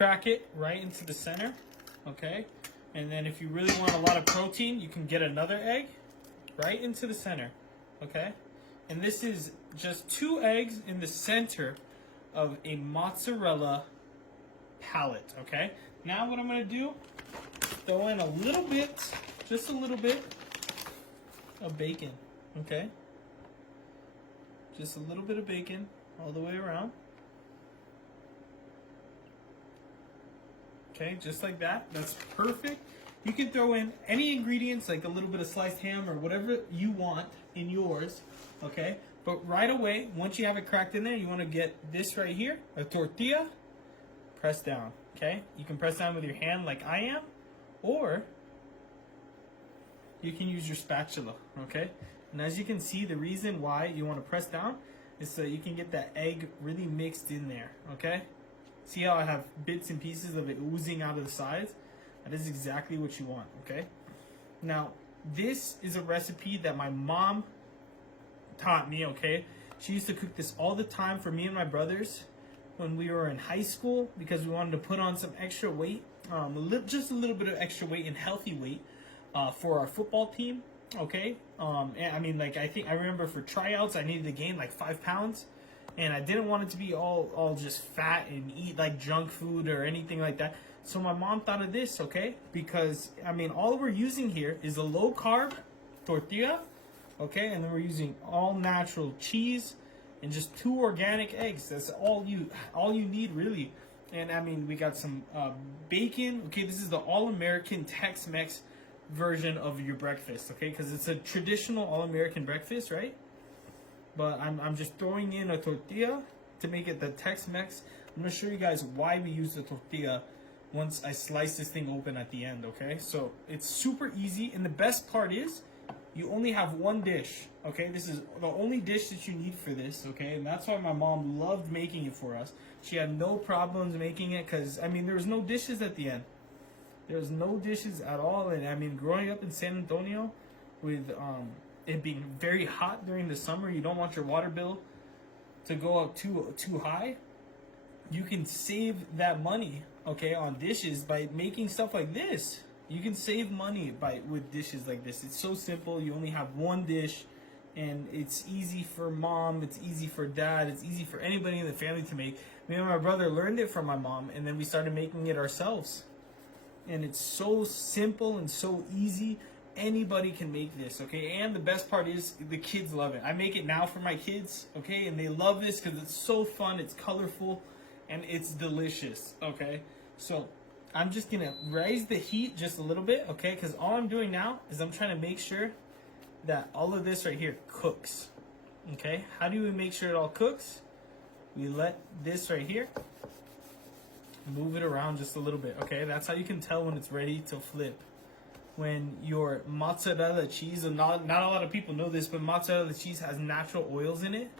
crack it right into the center, okay? And then if you really want a lot of protein, you can get another egg right into the center, okay? And this is just 2 eggs in the center of a mozzarella palette, okay? Now what I'm gonna do, throw in a little bit, just a little bit of bacon, okay? Just a little bit of bacon all the way around. Okay, just like that. That's perfect. You can throw in any ingredients, like a little bit of sliced ham or whatever you want in yours, okay? But right away, once you have it cracked in there, you want to get this right here, a tortilla, press down, okay? You can press down with your hand like I am, or you can use your spatula, okay? And as you can see, the reason why you want to press down is so you can get that egg really mixed in there, okay? See how I have bits and pieces of it oozing out of the sides? That is exactly what you want, okay? Now, this is a recipe that my mom taught me, okay? She used to cook this all the time for me and my brothers when we were in high school because we wanted to put on some extra weight, just a little bit of extra weight and healthy weight for our football team, okay? And I mean, like, I remember for tryouts, I needed to gain like 5 pounds. And I didn't want it to be all just fat and eat like junk food or anything like that. So my mom thought of this, okay? Because, I mean, all we're using here is a low-carb tortilla, okay? And then we're using all-natural cheese and just 2 organic eggs. That's all you need, really. And, I mean, we got some bacon. Okay, this is the all-American Tex-Mex version of your breakfast, okay? Because it's a traditional all-American breakfast, right? But I'm just throwing in a tortilla to make it the Tex-Mex. I'm going to show you guys why we use the tortilla once I slice this thing open at the end, okay? So it's super easy, and the best part is you only have 1 dish, okay? This is the only dish that you need for this, okay? And that's why my mom loved making it for us. She had no problems making it because, I mean, there was no dishes at the end. There was no dishes at all, and I mean, growing up in San Antonio with it being very hot during the summer, you don't want your water bill to go up too high. You can save that money, okay, on dishes by making stuff like this. You can save money with dishes like this. It's so simple. You only have 1 dish, and it's easy for mom. It's easy for dad. It's easy for anybody in the family to make. Me and my brother learned it from my mom, and then we started making it ourselves. And it's so simple and so easy. Anybody can make this, okay? And the best part is the kids love it. I make it now for my kids, okay? And they love this because it's so fun, it's colorful, and it's delicious, okay? So I'm just gonna raise the heat just a little bit, okay? Because all I'm doing now is I'm trying to make sure that all of this right here cooks, okay? How do we make sure it all cooks? We let this right here move it around just a little bit, okay? That's how you can tell when it's ready to flip. When your mozzarella cheese, and not a lot of people know this, but mozzarella cheese has natural oils in it,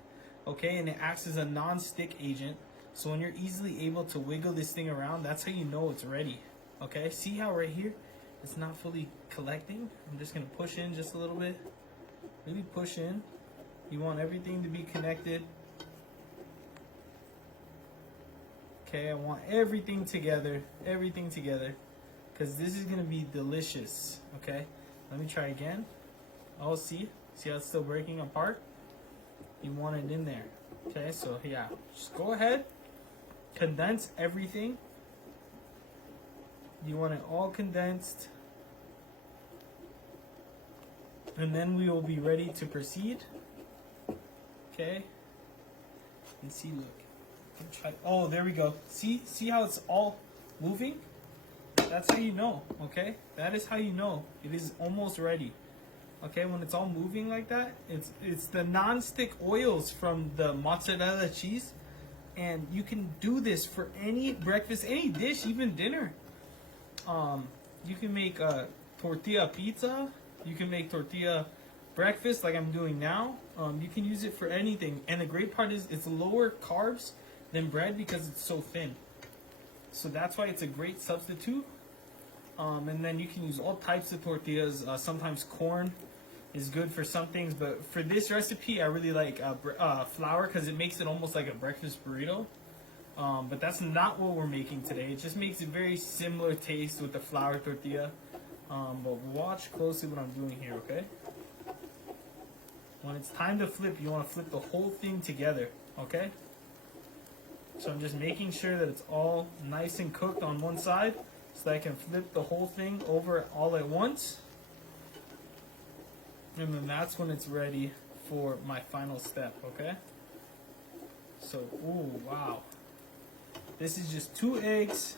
okay, and it acts as a non-stick agent. So when you're easily able to wiggle this thing around, that's how you know it's ready, okay? See how right here it's not fully collecting? I'm just gonna push in just a little bit. Really push in. You want everything to be connected. Okay, I want everything together, because this is gonna be delicious, okay? Let me try again. Oh, see how it's still breaking apart? You want it in there, okay? So yeah, just go ahead, condense everything. You want it all condensed, and then we will be ready to proceed, okay? And see, look, try. Oh, there we go. See how it's all moving? That's how you know, okay? That is how you know it is almost ready. Okay, when it's all moving like that, it's the non-stick oils from the mozzarella cheese, and you can do this for any breakfast, any dish, even dinner. You can make a tortilla pizza. You can make tortilla breakfast like I'm doing now. You can use it for anything, and the great part is it's lower carbs than bread because it's so thin. So that's why it's a great substitute. And then you can use all types of tortillas. Sometimes corn is good for some things, but for this recipe, I really like flour because it makes it almost like a breakfast burrito. But that's not what we're making today. It just makes a very similar taste with the flour tortilla. But watch closely what I'm doing here, okay? When it's time to flip, you want to flip the whole thing together, okay? So I'm just making sure that it's all nice and cooked on one side so that I can flip the whole thing over all at once. And then that's when it's ready for my final step, okay? So, ooh, wow. This is just 2 eggs.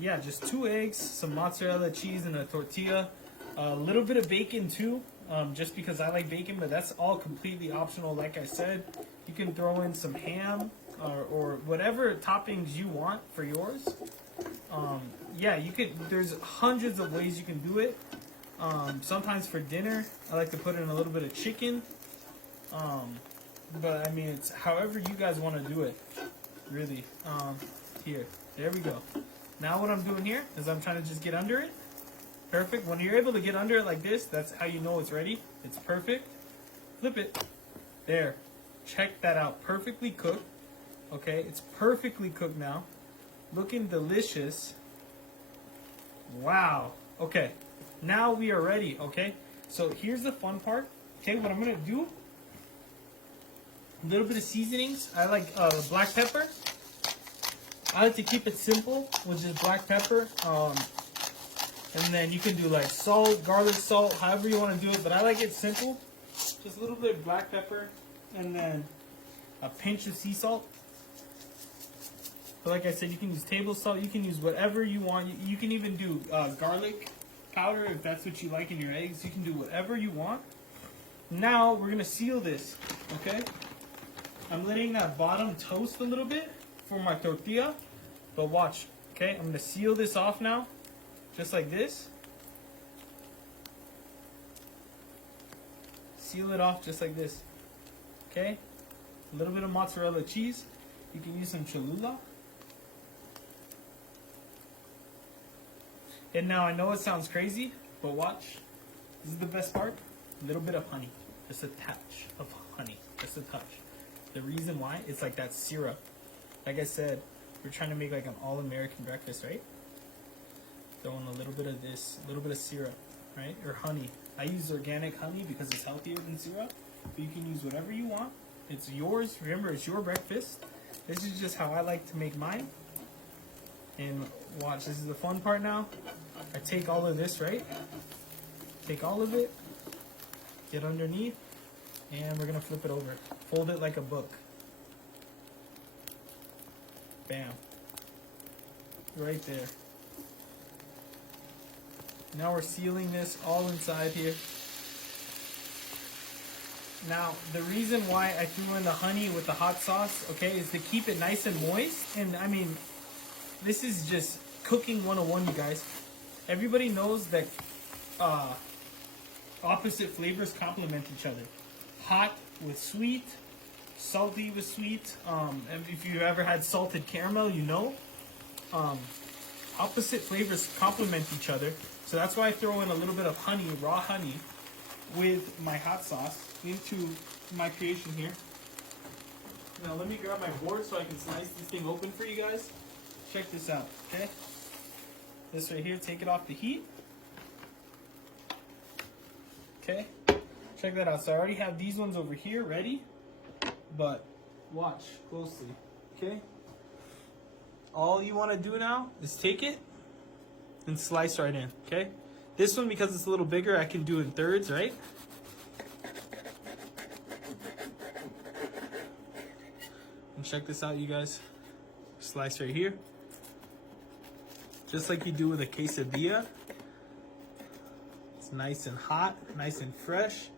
Yeah, just 2 eggs, some mozzarella cheese, and a tortilla. A little bit of bacon too, just because I like bacon, but that's all completely optional. Like I said, you can throw in some ham or whatever toppings you want for yours. Yeah, you could. There's hundreds of ways you can do it. Sometimes for dinner, I like to put in a little bit of chicken. But I mean, it's however you guys want to do it, really. Here, there we go. Now what I'm doing here is I'm trying to just get under it. Perfect. When you're able to get under it like this, that's how you know it's ready. It's perfect. Flip it. There. Check that out. Perfectly cooked. Okay, it's perfectly cooked now. Looking delicious. Wow. Okay, now we are ready. Okay, so here's the fun part. Okay, what I'm gonna do, a little bit of seasonings. I like black pepper. I like to keep it simple with just black pepper. And then you can do like salt, garlic salt, however you want to do it. But I like it simple. Just a little bit of black pepper and then a pinch of sea salt. But like I said, you can use table salt. You can use whatever you want. You can even do garlic powder if that's what you like in your eggs. You can do whatever you want. Now we're going to seal this, okay? I'm letting that bottom toast a little bit for my tortilla. But watch, okay? I'm going to seal this off now. Just like this. Seal it off just like this. Okay? A little bit of mozzarella cheese. You can use some Cholula. And now I know it sounds crazy, but watch. This is the best part. A little bit of honey. Just a touch of honey. Just a touch. The reason why, it's like that syrup. Like I said, we're trying to make like an all-American breakfast, right? Throwing a little bit of this, a little bit of syrup, right? Or honey. I use organic honey because it's healthier than syrup. But you can use whatever you want. It's yours. Remember, it's your breakfast. This is just how I like to make mine. And watch, this is the fun part now. I take all of this, right? Take all of it. Get underneath. And we're going to flip it over. Fold it like a book. Bam. Right there. Now we're sealing this all inside here. Now, the reason why I threw in the honey with the hot sauce, okay, is to keep it nice and moist. And I mean, this is just cooking 101, you guys. Everybody knows that opposite flavors complement each other. Hot with sweet, salty with sweet. And if you ever had salted caramel, you know. Opposite flavors complement each other. So that's why I throw in a little bit of honey, raw honey, with my hot sauce into my creation here. Now let me grab my board so I can slice this thing open for you guys. Check this out, okay? This right here, take it off the heat. Okay, check that out. So I already have these ones over here ready, but watch closely, okay? All you want to do now is take it and slice right in, okay? This one, because it's a little bigger, I can do in thirds, right? And check this out, you guys. Slice right here. Just like you do with a quesadilla. It's nice and hot, nice and fresh.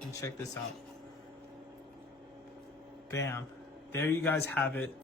And check this out. Bam. There you guys have it.